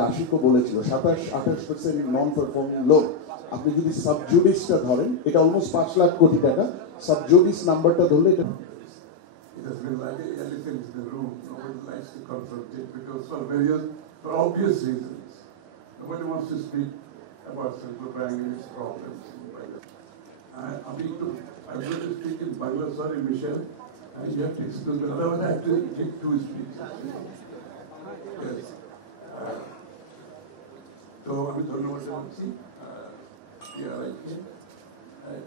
আশিকও বলেছিল 27-28% non performing loan. আপনি যদি সাবজুডিসটা ধরেন এটা অলমোস্ট 5 লাখ কোটি টাকা, সাবজুডিস নাম্বারটা ধরলে এটা It has been like an elephant in the room. Nobody likes to confront it because for obvious reasons. Nobody wants to speak about central bank and its problems. I'm going to speak in Bangla. Sorry, Michelle. You have to excuse me. Otherwise, I have to take 2 speeches. Yes. So, I'm going to see. Yeah, right.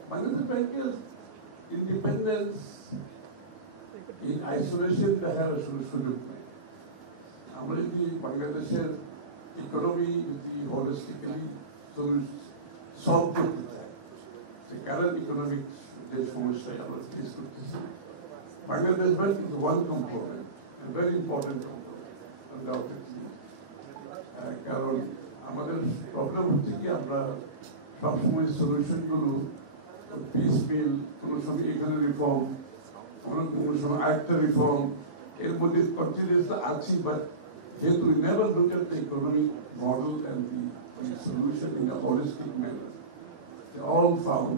Bangladesh Bank is independence in isolation দেখার সুযোগ নেই। আমরা যদি বাংলাদেশের economy যদি holistically solve করতে চাই, যে কারেন্ট ইকোনমিক যে সমস্যায় আমরা ফেস করতেছি, Bangladesh bank is one component, very important component. কারণ আমাদের প্রবলেম হচ্ছে কি আমরা সবসময় সলিউশনগুলো পিসমিল, কোনো সময় এখানে রিফর্ম, কোনো সময় আরেকটা রিফর্ম, এর মধ্যে কন্টিনিউসলি আছি, বাট যেহেতু we never look at the economic model and the solution in a holistic manner. They all found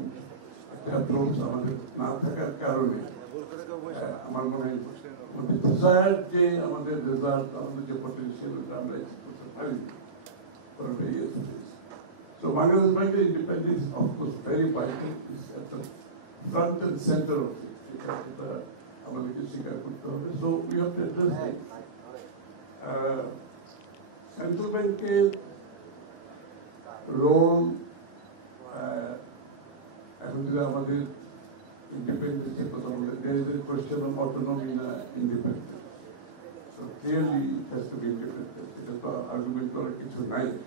একটা approach আমাদের না থাকার কারণে আমার মনে হয় desired যে আমাদের রেজাল্ট, আমাদের যে পটেনশিয়াল আমরা এক্সপ্লোর করতে পারি for various ways. So Bangladesh Bank independence is of course very vital. It's at the front and center of it. So we have to address it. Central Bank role independence, there is a question of autonomy and independence. So clearly it has to be independent. It is an argument for a kitchen knife.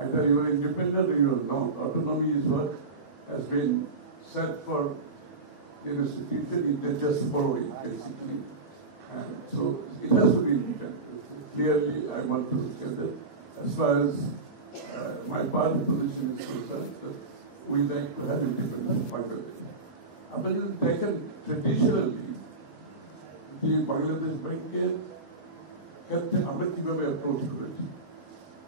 Either you are independent or you are not. Autonomy is what has been set for the institution, they're just following basically. And so it has to be independent. Clearly, I want to say that as far as my party position is concerned, we like to have independence in Bangladesh. But they can traditionally, the Bangladesh Bank আমরা কিভাবে approach করেছি,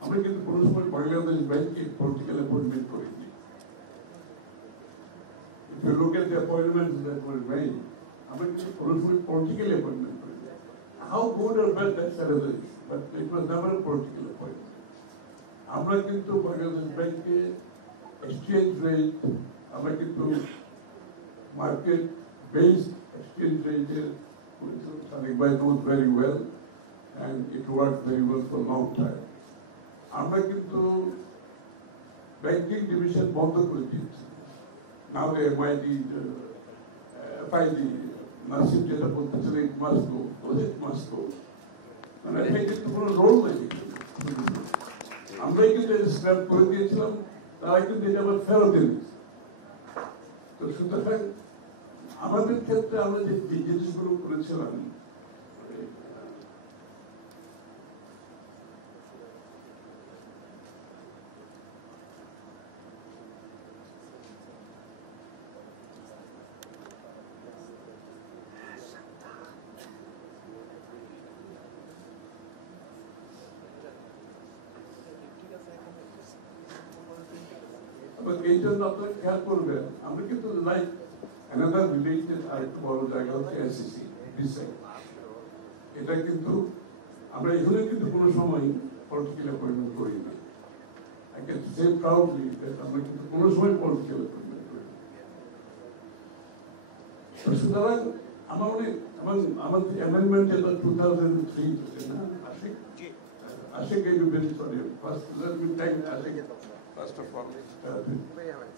আমরা কিন্তু কোনো সময় বাংলাদেশ ব্যাংকে political appointment করিনি। If you look at the appointments that were made, I mean, political appointment. How good or bad, that's another issue. But it was never a political appointment. আমরা কিন্তু বাংলাদেশ ব্যাংকে এক্সচেঞ্জ রেট, আমরা কিন্তু market based exchange রেটের Sadiq Bhai knows very well, and it worked very well for a long time. আমরা কিন্তু banking division বন্ধ করে দিয়েছি। Now the MIT, FID, Nasim যেটা বলতেছিল it must go, it must go. মানে এটা কিন্তু কোনো রোল নেই। আমরাই কিন্তু স্ক্র্যাপ করে দিয়েছিলাম, তারা কিন্তু এটা আবার ফেরত দিয়েছে। তো সুতরাং আমাদের ক্ষেত্রে আমরা যে জিনিসগুলো করেছিলাম, এই জন্য আপনারা খেয়াল করবেন, আমরা কিন্তু লাইক অ্যানাদার রিলেটেড আরেকটু বড় জায়গা হচ্ছে এসিসি বিসেক। এটা কিন্তু আমরা এখানে কিন্তু কোনো সময় পলিটিক্যাল অ্যাপয়েন্টমেন্ট করি না। আই ক্যান সে প্রাউডলি আমরা কিন্তু কোনো সময় পলিটিক্যাল অ্যাপয়েন্টমেন্ট করি না। সুতরাং আমার মনে আমাদের অ্যামেন্ডমেন্ট এটা 2003 না, Ashik sorry first let me thank Ashik first of all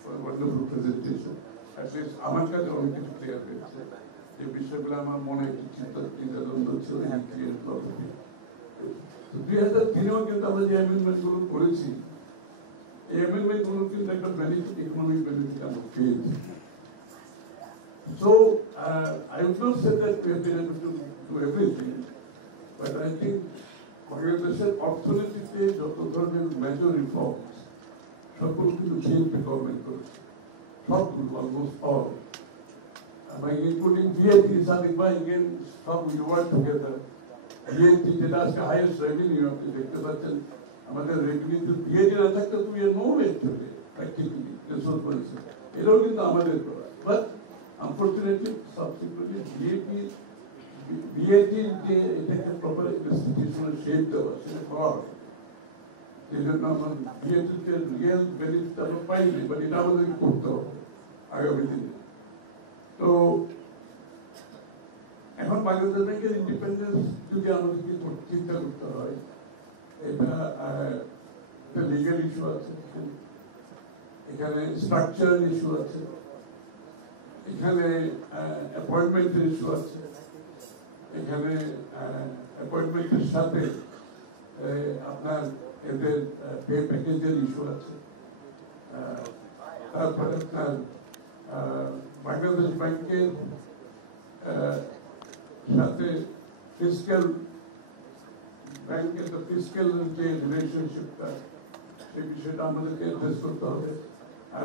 for a wonderful presentation. At least আমার কাছে অনেক কিছু ক্লিয়ার হয়েছে, এই বিষয়গুলো আমার মনে একটি চিন্তাদ্বন্দ্ব ছিল। 2003-এও কিন্তু আমরা যে অ্যামেন্ডমেন্টগুলো করেছি, এই অ্যামেন্ডমেন্টগুলো কিন্তু একটা বেনিফিট, ইকোনমিক বেনিফিট আমরা পেয়েছি। So I would not say that we have been able to do everything, but I think বাংলাদেশের অর্থনীতিতে যত ধরনের মেজর রিফর্মস সবগুলো কিন্তু বিএনপি গভর্নমেন্ট করেছে, সবগুলো almost all, including VAT, Sadiq Bhai, again, some we work together BNP যেটা আজকে হাইয়েস্ট রেভিনিউ আপনি দেখতে পাচ্ছেন, আমাদের রেভিনিউ বিএনপি না থাকতে তুমি no actually practically resource policy এটাও কিন্তু আমাদের করা, বাট আনফরচুনেটলি সাবসিকুয়েন্টলি বিএনপির যে এটাকে প্রপার ইনস্টিটিউশনাল শেপ দেওয়া সেটা করা হয়, সেই জন্য আমার বিএনপিতে রিয়েল বেনিফিট আমরা পাইনি, বাট এটা আমাদেরকে করতে হবে আগামী দিনে। তো এখন বাংলাদেশ ব্যাংকের ইন্ডিপেন্ডেন্স যদি আমাদেরকে চিন্তা করতে হয়, এটা লিগাল ইস্যু আছে, এখানে স্ট্রাকচারাল ইস্যু আছে, এখানে অ্যাপয়েন্টমেন্টের ইস্যু আছে, এখানে অ্যাপয়েন্টমেন্টের সাথে আপনার এদের পে প্যাকেজের ইস্যু আছে, তারপরে আপনার বাংলাদেশ ব্যাংকের সাথে ফিসক্যাল ব্যাংকের ফিসক্যাল যে রিলেশনশিপটা সেই বিষয়টা আমাদেরকে অ্যাড্রেস করতে হবে। আর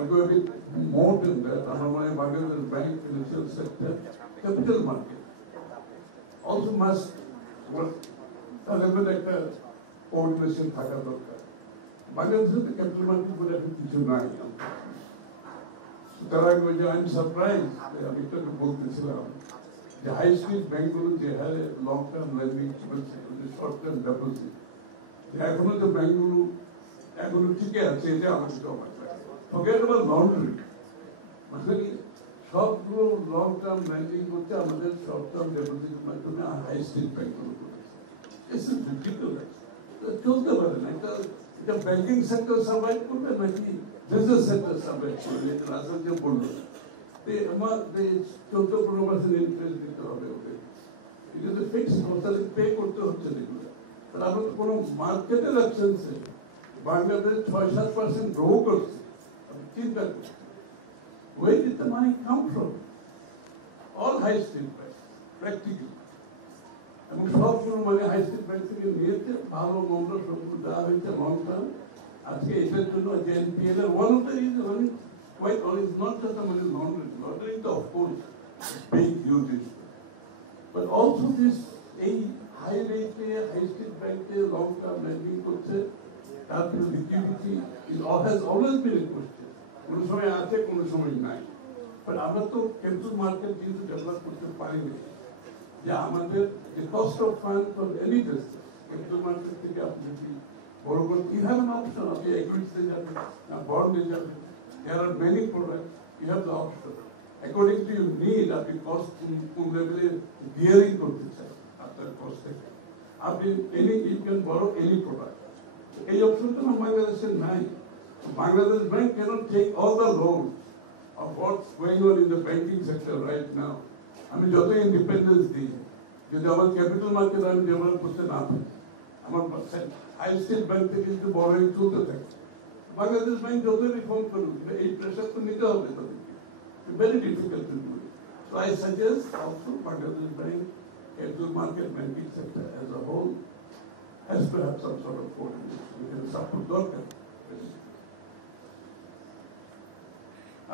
মোর দেন দ্যাট আমার মনে হয় Bangladesh bank financial sector capital market also must তাদের মধ্যে একটা কোঅর্ডিনেশন থাকা দরকার। বাংলাদেশের ক্যাপিটাল মার্কেট বলে এখন কিছু নাই। সুতরাং ওই যে আমি সারপ্রাইজ, আমি একটু বলতেছিলাম যে হাই স্ট্রিট ব্যাংকগুলো যে হারে long term lending short term deposit, এখনো যে ব্যাংকগুলো এখনো টিকে আছে, এটা আমাকে অবাক লাগে। ফরগেট অ্যাবাউট লন্ড্রি, মানে সবগুলো লং টার্ম লেন্ডিং করতে আমাদের শর্ট টার্ম ডিপোজিটের মাধ্যমে হাই স্ট্রিট ব্যাংকগুলো করেছে। চলতে পারে না, এটা ব্যাংকিং সেক্টর সার্ভাইভ করবে নাকি বিজনেস সেক্টর সার্ভাইভ করবে? এটা রাসেল যে বললো আমার 14-15% ইন্টারেস্ট দিতে হবে ওদের, এটা তো ফিক্সড, তাদের পে করতে হচ্ছে যেগুলো। আমরা তো কোনো মার্কেটের অ্যাবসেন্সে বাংলাদেশ 6-7% গ্রো করছে। আপনি চিন্তা করছেন where did the money come from? All high street banks, practically. এবং সবগুলো মানে হাই স্ট্রিট ব্যাংক থেকে নিয়েছে, ভালো মন্দ সবগুলো দেওয়া হয়েছে লং টার্ম। আজকে এটার জন্য যে এনপিএল এর one of the reason quite honest, not just the money laundering. Laundering is of course big, huge issue. But also this high rate, high street bank, long term lending করছে, তারপরে liquidity has always been a question. কোনো সময় আছে, কোনো সময় নাই। But আমরা তো ক্যাপিটাল মার্কেট কিন্তু ডেভেলপ করতে পারিনি, যে আমাদের যে cost of fund for any business capital market থেকে আপনি যদি বড় করে you have an option, আপনি একুইটিতে যাবেন না বন্ডে যাবেন। There are many products, you have the option. According to your need, আপনি cost কোন লেভেলে বিয়ারিং করতে চান আপনার cost থেকে, আপনি you can borrow any product. এই অপশনটা বাংলাদেশের নাই। Bangladesh Bank cannot take all the load of what's going on in the banking sector right now. আমি যত ইন্ডিপেন্ডেন্স দিই, যদি আমার ক্যাপিটাল মার্কেট আমি ডেভেলপ করতে না পারি, আমার হাই স্ট্রিট ব্যাংক থেকে কিন্তু বড়ই চলতে থাকে। বাংলাদেশ ব্যাংক যত রিফর্ম করুক, এই প্রেশার তো নিতে হবে তাদেরকে। Very difficult to do it. So I suggest also Bangladesh Bank, capital market banking sector as a whole has to have some sort of coordination. We can support দরকার।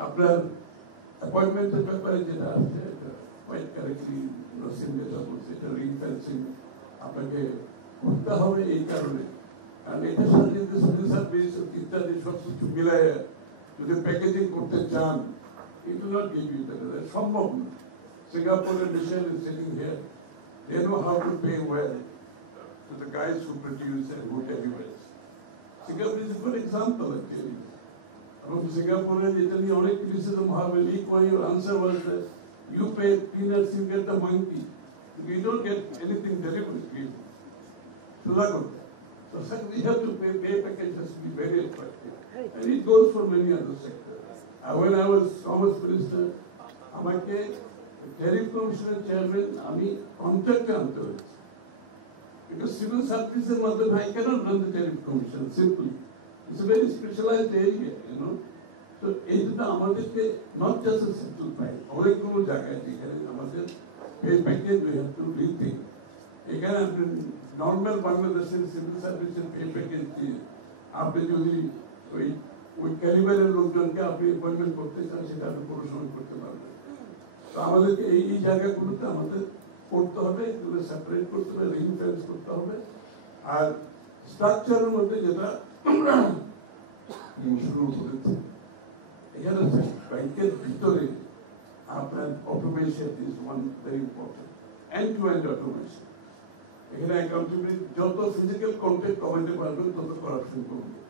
আপনার অ্যাপয়েন্টমেন্টের ব্যাপারে যেটা আছে, quite correctly নসিম যেটা বলছে, এটা রিং ফেন্সিং আপনাকে করতে হবে এই কারণে, কারণ এটার সাথে যদি সিভিল সার্ভিস ইত্যাদি সব কিছু মিলায় যদি প্যাকেজিং করতে চান, it will not give you that. That's সম্ভব না। Singapore Michelle is sitting here. They know how to pay well to the guys who produce and who delivers. Singapore is a good example actually. From Singapore, it only only criticism have a leak when your answer was that you pay peanuts, you get the monkey. You don't get anything delivered. So we have to pay package has to be very attractive. And it goes for many other sectors. When I was Commerce Minister, আমাকে tariff কমিশনের chairman আমি কন্ট্রাক্টে আনতে হয়েছে, because civil services মাধ্যমে I cannot run the tariff commission simply. It's a very specialized area, you know. So এই জন্য আমাদেরকে not just a central bank, অনেকগুলো জায়গায় যেখানে আমাদের pay package we have to rethink. এখানে আপনি নর্মাল বাংলাদেশের সিভিল সার্ভিসের pay package দিয়ে আপনি যদি ওই ক্যালিবারের লোকজনকে আপনি অ্যাপয়েন্টমেন্ট করতে চান, সেটা আপনি কোনো সময় করতে পারবেন। তো আমাদেরকে এই জায়গাগুলোতে আমাদের করতে হবে, এগুলো সেপারেট করতে হবে, রিং ফেন্স করতে হবে। আর স্ট্রাকচারের মধ্যে যেটা আমরা শুরু করেছি, এখানে ব্যাংকের ভিতরে আপনার automation is one very important, end to end automation. এখানে অ্যাকাউন্টেবিলিটি, যত ফিজিক্যাল কন্টেক্ট কমাতে পারবেন তত করাপশন কমবে,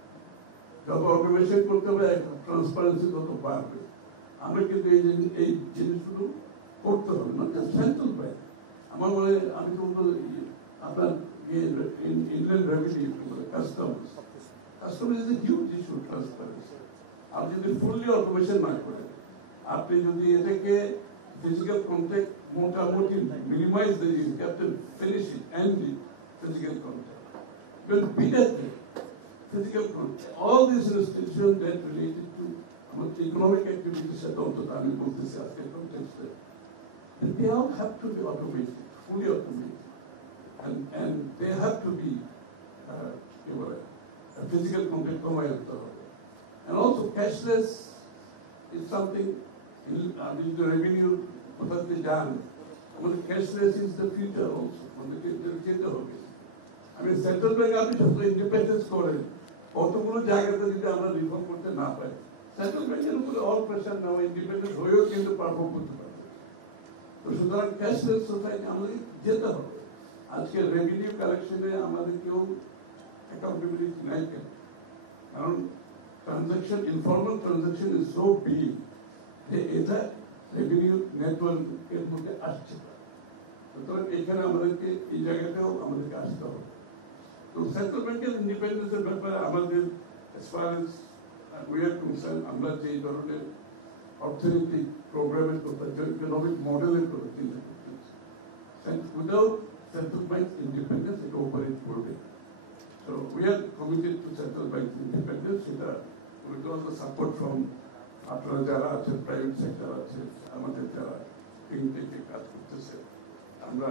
যত অটোমেশন করতে হবে ট্রান্সপারেন্সি তত বাড়বে। আমরা কিন্তু এই জিনিসগুলো করতে হবে, নট জাস্ট সেন্ট্রাল ব্যাংক। আমার মনে হয় আমি তো আপনার Indian revenue customer is a huge issue, transparency. আপনি যদি ফুললি অটোমেশন না করেন, আপনি যদি এটাকে physical contact মোটামুটি minimize the risk, you have to finish it and the physical contact. But bigger thing, physical contact, all these restrictions that related to economic activities at all the time, both this context, and they all have to be automated, fully automated, and they have to be a physical contact, and also cashless is something. The revenue কোথাতে যান, আমাদের cashless is the future also, আমাদেরকে যেতে হবে। আমি central bank আপনি যত independence করেন, কতগুলো জায়গাতে যদি আমরা রিফর্ম করতে না পারি, সেন্ট্রাল ব্যাংকের উপরে অল প্রেশার নেওয়া, ইন্ডিপেন্ডেন্ট হয়েও কিন্তু পারফর্ম করতে পারবে। তো সুতরাং ক্যাশলেস সোসাইটি আমাদের যেতে হবে। আজকে রেভিনিউ কালেকশনে আমাদের কেউ অ্যাকাউন্টেবিলিটি নাই কেন? কারণ transaction, informal transaction is so big, এটা রেভিনিউ নেটওয়ার্কের মধ্যে আসছে। সুতরাং এখানে আমাদেরকে এই জায়গাটাও আমাদেরকে আসতে হবে। তো সেন্ট্রাল ব্যাংকের ইন্ডিপেন্ডেন্সের ব্যাপারে আমাদের as far as we are concerned, আমরা যে ধরনের অর্থনৈতিক প্রোগ্রামের কথা, ইকোনমিক মডেলের কথা চিন্তা করতেছি, উইদাউট সেন্ট্রাল ব্যাংক ইন্ডিপেন্ডেন্স এটা অপারেট করবে। So we are committed to central bank independence, সেটা with all the support from আপনারা যারা আছেন, প্রাইভেট সেক্টর আছে, আমাদের যারা থেকে কাজ করতেছে, আমরা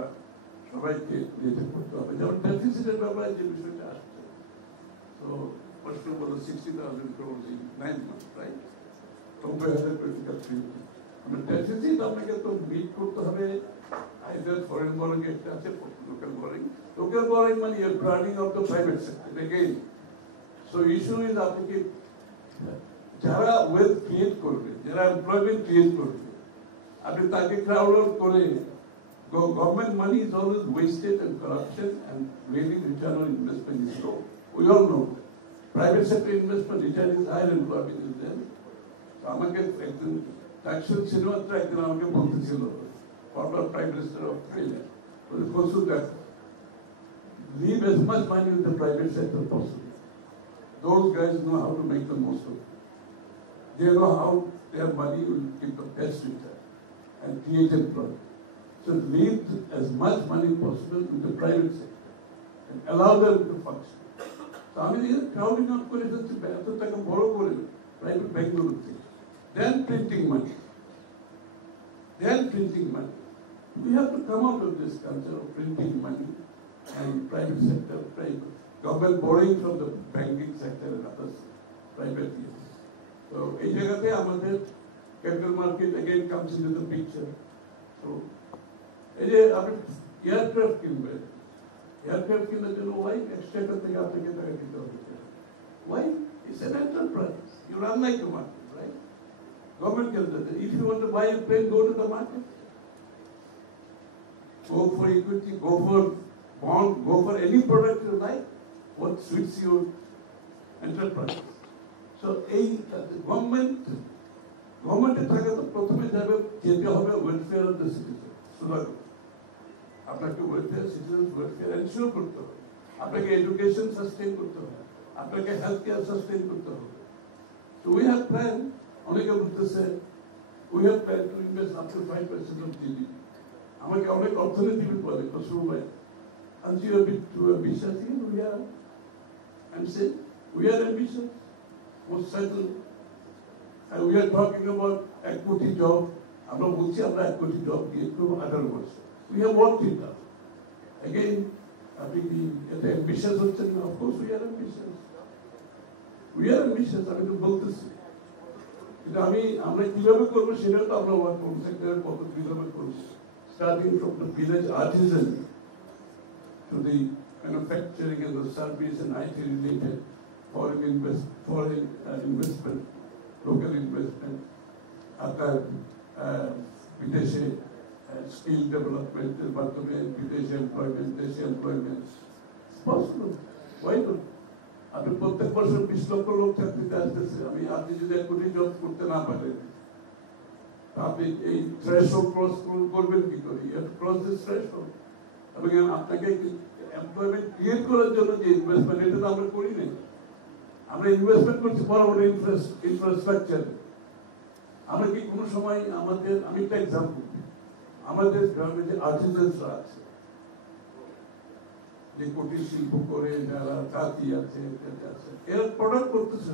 সবাইকে নিতে করতে হবে। যেমন ডেফিসিটের ব্যাপারে যে বিষয়টা আসছে, তো প্রশ্ন বলো 60,000 crores in 9 months, right? 90,000 আমরা ডেফিসিট আপনাকে তো মিট করতে হবে, আইদার ফরেন বরোইং একটা আছে, লোকাল বরোইং। লোকাল বরোইং মানে you are running of the private sector again. So issue is আপনি কি যারা ওয়েলথ ক্রিয়েট করবে, যারা এমপ্লয়মেন্ট ক্রিয়েট করবে, আপনি তাকে ক্রাউড আউট করে, government money is always wasted and corruption and really return on investment is low. We all know private sector investment return is higher, employment is there. তো আমাকে একজন ট্যাক্সের সিনেমাত্র একদিন আমাকে বলতেছিল, former prime minister of Australia, বলে কসু দেখো, leave as much money in the private sector possible. Those guys know how to make the most of it. They know how their money will give the best return and create employment. So leave as much money possible in the private sector and allow them to function. So I mean, crowding out করে যাচ্ছে, এত টাকা বড় করে private ব্যাংকগুলোতে, then printing money. We have to come out of this culture of printing money and private sector, private government borrowing from the banking sector and others, private use. So এই জায়গাতে আমাদের capital market again comes into the picture. So এই যে আপনি aircraft কিনবেন, aircraft কেনার জন্য why exchequer থেকে আপনাকে টাকা দিতে হবে? Why? It's an enterprise. You run like the market, right? Government can do that. If you want to buy a plane, go to the market. Go for equity, go for bond, go for any product you like, what suits your enterprise. So এই গভর্নমেন্টের টাকা তো প্রথমে যাবে, যেতে হবে welfare of the citizen. আপনাকে welfare, citizen welfare ensure করতে হবে, আপনাকে এডুকেশন সাস্টেইন করতে হবে, আপনাকে হেলথ কেয়ার সাস্টেইন করতে হবে। So we have planned, অনেকে বলতেছে we have planned to invest up to 5% of GDP. আমাকে অনেক অর্থনীতিবিদ বলে, খসরু ভাই, aren't you a bit too ambitious? We are, I'm saying, we are ambitious, most certainly. And we are talking about equity job. আমরা বলছি আমরা equity job দিয়ে একটু আঠারো বছর। We have worked it out. Again, আপনি কি এটা ambitious হচ্ছেন না? Of course we are ambitious. We are ambitious, আমি তো বলতেছি। কিন্তু আমরা কিভাবে করবো সেটা তো আমরা ওয়ার্ক সেক্টরের পদ্ধতি কিভাবে করবো starting from the village artisan to the manufacturing and the service and IT related foreign investment, local investment, আপনার বিদেশে স্কিল ডেভেলপমেন্টের মাধ্যমে বিদেশে এমপ্লয়মেন্ট, দেশে এমপ্লয়মেন্ট পসিবল। Why not? আপনি প্রত্যেক বছর 20 লক্ষ লোক চাকরিতে আসতেছে। আপনি যদি 1 কোটি জব করতে না পারেন, আপনি এই থ্রেশহোল্ড ক্রস করবেন কি করে? You have to cross this threshold. এবং আপনাকে এমপ্লয়মেন্ট ক্রিয়েট করার জন্য যে ইনভেস্টমেন্ট, এটা তো আমরা করি নাই। আমরা ইনভেস্টমেন্ট করছি বড় বড় ইনফ্রাস্ট্রাকচার। আমরা কি কোনো সময় আমাদের, আমি একটা এক্সাম্পল দিই, আমাদের গ্রামে যে আর্টিজানসরা আছে, যে কুটির শিল্প করে যারা তাঁতি আছে, এরা প্রোডাক্ট করতেছে